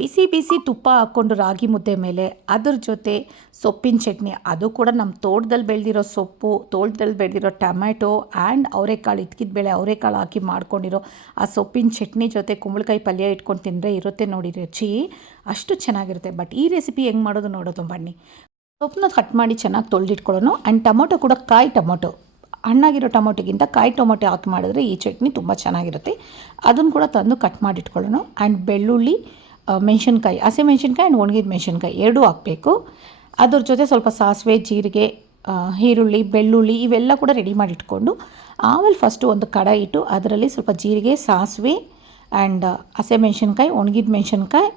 ಬಿಸಿ ಬಿಸಿ ತುಪ್ಪ ಹಾಕ್ಕೊಂಡು ರಾಗಿ ಮುದ್ದೆ ಮೇಲೆ ಅದ್ರ ಜೊತೆ ಸೊಪ್ಪಿನ ಚಟ್ನಿ, ಅದು ಕೂಡ ನಮ್ಮ ತೋಟದಲ್ಲಿ ಬೆಳೆದಿರೋ ಸೊಪ್ಪು, ತೋಟದಲ್ಲಿ ಬೆಳೆದಿರೋ ಟೊಮ್ಯಾಟೊ ಆ್ಯಂಡ್ ಅವರೆಕಾಳು, ಇದ್ಕಿದ ಬೇಳೆ ಅವರೆಕಾಳು ಹಾಕಿ ಮಾಡ್ಕೊಂಡಿರೋ ಆ ಸೊಪ್ಪಿನ ಚಟ್ನಿ ಜೊತೆ ಕುಂಬಳಕಾಯಿ ಪಲ್ಯ ಇಟ್ಕೊಂಡು ತಿಂದರೆ ಇರುತ್ತೆ ನೋಡಿ ರುಚಿ, ಅಷ್ಟು ಚೆನ್ನಾಗಿರುತ್ತೆ. ಬಟ್ ಈ ರೆಸಿಪಿ ಹೆಂಗೆ ಮಾಡೋದು ನೋಡೋದು ಬನ್ನಿ. ಸೊಪ್ಪನ್ನ ಕಟ್ ಮಾಡಿ ಚೆನ್ನಾಗಿ ತೊಳೆದಿಟ್ಕೊಳ್ಳೋಣ. ಆ್ಯಂಡ್ ಟೊಮೊಟೊ ಕೂಡ ಕಾಯಿ ಟೊಮೊಟೊ, ಹಣ್ಣಾಗಿರೋ ಟೊಮೊಟೊಗಿಂತ ಕಾಯಿ ಟೊಮೊಟೊ ಹಾಕಿ ಮಾಡಿದ್ರೆ ಈ ಚಟ್ನಿ ತುಂಬ ಚೆನ್ನಾಗಿರುತ್ತೆ. ಅದನ್ನು ಕೂಡ ತಂದು ಕಟ್ ಮಾಡಿಟ್ಕೊಳ್ಳೋಣ. ಆ್ಯಂಡ್ ಬೆಳ್ಳುಳ್ಳಿ, ಮೆಣಸಿನ್ಕಾಯಿ, ಹಸಿಮೆಣಸಿನ್ಕಾಯಿ ಆ್ಯಂಡ್ ಒಣಗಿದ ಮೆಣಸಿನ್ಕಾಯಿ ಎರಡೂ ಹಾಕಬೇಕು. ಅದ್ರ ಜೊತೆ ಸ್ವಲ್ಪ ಸಾಸಿವೆ, ಜೀರಿಗೆ, ಈರುಳ್ಳಿ, ಬೆಳ್ಳುಳ್ಳಿ ಇವೆಲ್ಲ ಕೂಡ ರೆಡಿ ಮಾಡಿಟ್ಕೊಂಡು ಆಮೇಲೆ ಫಸ್ಟು ಒಂದು ಕಡಾಯಿ ಇಟ್ಟು ಅದರಲ್ಲಿ ಸ್ವಲ್ಪ ಜೀರಿಗೆ, ಸಾಸಿವೆ ಆ್ಯಂಡ್ ಹಸಿಮೆಣಸಿನ್ಕಾಯಿ, ಒಣಗಿದ ಮೆಣಸಿನ್ಕಾಯಿ,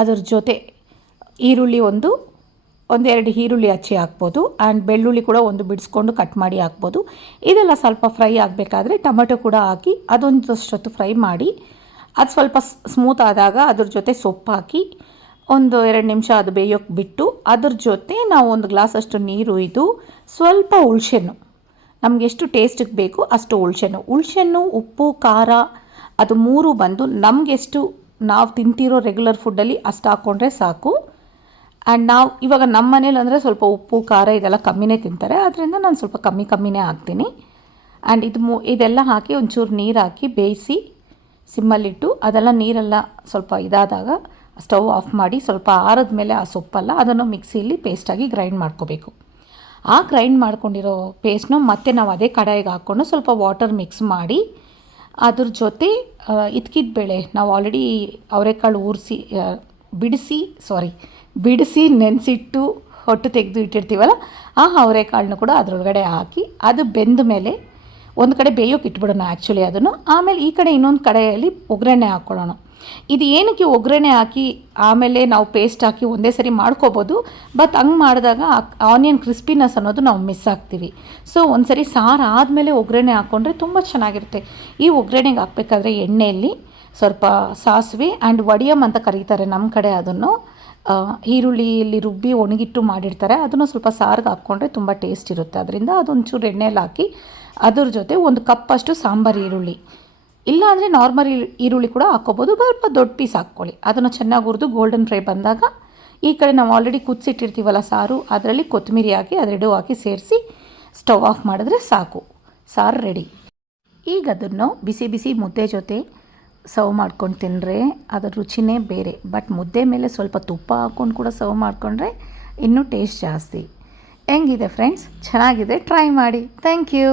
ಅದ್ರ ಜೊತೆ ಈರುಳ್ಳಿ ಒಂದೆರಡು ಈರುಳ್ಳಿ ಹಚ್ಚಿ ಹಾಕ್ಬೋದು. ಆ್ಯಂಡ್ ಬೆಳ್ಳುಳ್ಳಿ ಕೂಡ ಒಂದು ಬಿಡಿಸ್ಕೊಂಡು ಕಟ್ ಮಾಡಿ ಹಾಕ್ಬೋದು. ಇದೆಲ್ಲ ಸ್ವಲ್ಪ ಫ್ರೈ ಆಗಬೇಕಾದ್ರೆ ಟೊಮೆಟೊ ಕೂಡ ಹಾಕಿ ಅದೊಂದಷ್ಟು ಫ್ರೈ ಮಾಡಿ ಅದು ಸ್ವಲ್ಪ ಸ್ಮೂತ್ ಆದಾಗ ಅದ್ರ ಜೊತೆ ಸೊಪ್ಪು ಹಾಕಿ 1-2 ನಿಮಿಷ ಅದು ಬೇಯೋಕ್ಕೆ ಬಿಟ್ಟು ಅದ್ರ ಜೊತೆ ನಾವು 1 ಗ್ಲಾಸಷ್ಟು ನೀರು ಇದು ಸ್ವಲ್ಪ ಹುಳ್ಸೆಹಣ್ಣು, ನಮಗೆ ಎಷ್ಟು ಟೇಸ್ಟಿಗೆ ಬೇಕು ಅಷ್ಟು ಹುಳ್ಸೆಹಣ್ಣು, ಉಪ್ಪು, ಖಾರ ಅದು 3 ಬಂದು ನಮಗೆಷ್ಟು ನಾವು ತಿಂತಿರೋ ರೆಗ್ಯುಲರ್ ಫುಡ್ಡಲ್ಲಿ ಅಷ್ಟು ಹಾಕ್ಕೊಂಡ್ರೆ ಸಾಕು. ಆ್ಯಂಡ್ ನಾವು ಇವಾಗ ನಮ್ಮ ಮನೇಲಿ ಅಂದರೆ ಸ್ವಲ್ಪ ಉಪ್ಪು, ಖಾರ ಇದೆಲ್ಲ ಕಮ್ಮಿನೇ ತಿಂತಾರೆ, ಆದ್ದರಿಂದ ನಾನು ಸ್ವಲ್ಪ ಕಮ್ಮಿನೇ ಹಾಕ್ತೀನಿ. ಆ್ಯಂಡ್ ಇದೆಲ್ಲ ಹಾಕಿ ಒಂಚೂರು ನೀರು ಹಾಕಿ ಬೇಯಿಸಿ ಸಿಮ್ಮಲ್ಲಿಟ್ಟು ಅದೆಲ್ಲ ನೀರೆಲ್ಲ ಸ್ವಲ್ಪ ಇದಾದಾಗ ಸ್ಟವ್ ಆಫ್ ಮಾಡಿ ಸ್ವಲ್ಪ ಆರದ ಮೇಲೆ ಆ ಸೊಪ್ಪಲ್ಲ ಅದನ್ನು ಮಿಕ್ಸಿಯಲ್ಲಿ ಪೇಸ್ಟಾಗಿ ಗ್ರೈಂಡ್ ಮಾಡ್ಕೋಬೇಕು. ಆ ಗ್ರೈಂಡ್ ಮಾಡ್ಕೊಂಡಿರೋ ಪೇಸ್ಟ್ನ ಮತ್ತೆ ನಾವು ಅದೇ ಕಡಾಯಿಗೆ ಹಾಕ್ಕೊಂಡು ಸ್ವಲ್ಪ ವಾಟರ್ ಮಿಕ್ಸ್ ಮಾಡಿ ಅದ್ರ ಜೊತೆ ಇದ್ಕಿದ ಬೇಳೆ ನಾವು ಆಲ್ರೆಡಿ ಅವರೆಕಾಳು ಬಿಡಿಸಿ ನೆನೆಸಿಟ್ಟು ಹೊಟ್ಟು ತೆಗೆದು ಇಟ್ಟಿರ್ತೀವಲ್ಲ ಆ ಅವರೆಕಾಳನ್ನು ಕೂಡ ಅದರೊಳಗಡೆ ಹಾಕಿ ಅದು ಬೆಂದ ಮೇಲೆ ಒಂದು ಕಡೆ ಬೇಯೋಕೆ ಇಟ್ಬಿಡೋಣ ಆ್ಯಕ್ಚುಲಿ ಅದನ್ನು. ಆಮೇಲೆ ಈ ಕಡೆ ಇನ್ನೊಂದು ಕಡೆಯಲ್ಲಿ ಒಗ್ಗರಣೆ ಹಾಕ್ಕೊಳ್ಳೋಣ. ಇದು ಏನಕ್ಕೆ ಒಗ್ಗರಣೆ ಹಾಕಿ ಆಮೇಲೆ ನಾವು ಪೇಸ್ಟ್ ಹಾಕಿ ಒಂದೇ ಸರಿ ಮಾಡ್ಕೋಬೋದು, ಬಟ್ ಹಂಗೆ ಮಾಡಿದಾಗ ಆನಿಯನ್ ಕ್ರಿಸ್ಪಿನೆಸ್ ಅನ್ನೋದು ನಾವು ಮಿಸ್ ಆಗ್ತೀವಿ. ಸೊ ಒಂದು ಸರಿ ಸಾರು ಆದಮೇಲೆ ಒಗ್ಗರಣೆ ಹಾಕ್ಕೊಂಡ್ರೆ ತುಂಬ ಚೆನ್ನಾಗಿರುತ್ತೆ. ಈ ಒಗ್ಗರಣೆಗೆ ಹಾಕಬೇಕಾದ್ರೆ ಎಣ್ಣೆಯಲ್ಲಿ ಸ್ವಲ್ಪ ಸಾಸಿವೆ ಆ್ಯಂಡ್ ವಡಿಯಮ್ ಅಂತ ಕರೀತಾರೆ ನಮ್ಮ ಕಡೆ ಅದನ್ನು, ಈರುಳ್ಳಿಯಲ್ಲಿ ರುಬ್ಬಿ ಒಣಗಿಟ್ಟು ಮಾಡಿರ್ತಾರೆ, ಅದನ್ನು ಸ್ವಲ್ಪ ಸಾರಿಗೆ ಹಾಕ್ಕೊಂಡ್ರೆ ತುಂಬ ಟೇಸ್ಟ್ ಇರುತ್ತೆ. ಅದರಿಂದ ಅದೊಂಚೂರು ಎಣ್ಣೆಯಲ್ಲಿ ಹಾಕಿ ಅದ್ರ ಜೊತೆ 1 ಕಪ್ಪಷ್ಟು ಸಾಂಬಾರು ಈರುಳ್ಳಿ, ಇಲ್ಲಾಂದರೆ ನಾರ್ಮಲ್ ಈರುಳ್ಳಿ ಕೂಡ ಹಾಕ್ಕೋಬೋದು, ಸ್ವಲ್ಪ ದೊಡ್ಡ ಪೀಸ್ ಹಾಕ್ಕೊಳ್ಳಿ. ಅದನ್ನು ಚೆನ್ನಾಗಿ ಹುರಿದು ಗೋಲ್ಡನ್ ಫ್ರೈ ಬಂದಾಗ ಈ ಕಡೆ ನಾವು ಆಲ್ರೆಡಿ ಕುದಿಸಿಟ್ಟಿರ್ತೀವಲ್ಲ ಸಾರು, ಅದರಲ್ಲಿ ಕೊತ್ತಂಬರಿ ಹಾಕಿ ಅದೆರಡು ಹಾಕಿ ಸೇರಿಸಿ ಸ್ಟವ್ ಆಫ್ ಮಾಡಿದ್ರೆ ಸಾಕು, ಸಾರು ರೆಡಿ. ಈಗ ಅದನ್ನು ಬಿಸಿ ಬಿಸಿ ಮುದ್ದೆ ಜೊತೆ ಸರ್ವ್ ಮಾಡ್ಕೊಂಡು ತಿಂದರೆ ಅದರ ರುಚಿನೇ ಬೇರೆ. ಬಟ್ ಮುದ್ದೆ ಮೇಲೆ ಸ್ವಲ್ಪ ತುಪ್ಪ ಹಾಕ್ಕೊಂಡು ಕೂಡ ಸರ್ವ್ ಮಾಡಿಕೊಂಡ್ರೆ ಇನ್ನೂ ಟೇಸ್ಟ್ ಜಾಸ್ತಿ. ಹೆಂಗಿದೆ ಫ್ರೆಂಡ್ಸ್? ಚೆನ್ನಾಗಿದೆ, ಟ್ರೈ ಮಾಡಿ. Thank you.